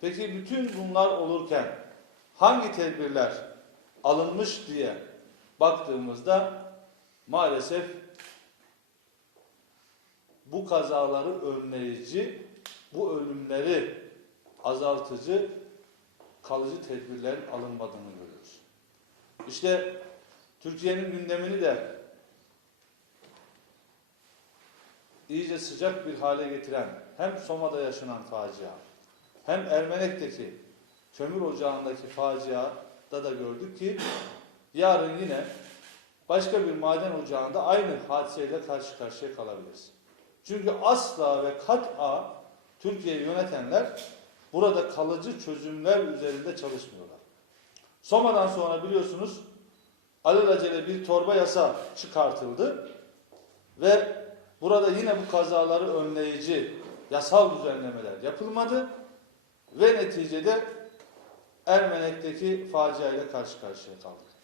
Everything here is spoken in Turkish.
Peki bütün bunlar olurken hangi tedbirler alınmış diye baktığımızda maalesef bu kazaları önleyici, bu ölümleri azaltıcı kalıcı tedbirlerin alınmadığını görüyoruz. İşte Türkiye'nin gündemini de iyice sıcak bir hale getiren hem Soma'da yaşanan facia hem Ermenek'teki kömür ocağındaki faciada da gördük ki yarın yine başka bir maden ocağında aynı hadiseyle karşı karşıya kalabiliriz. Çünkü asla ve kat'a Türkiye'yi yönetenler burada kalıcı çözümler üzerinde çalışmıyorlar. Soma'dan sonra biliyorsunuz alelacele bir torba yasa çıkartıldı ve burada yine bu kazaları önleyici yasal düzenlemeler yapılmadı ve neticede Ermenek'teki faciayla karşı karşıya kaldık.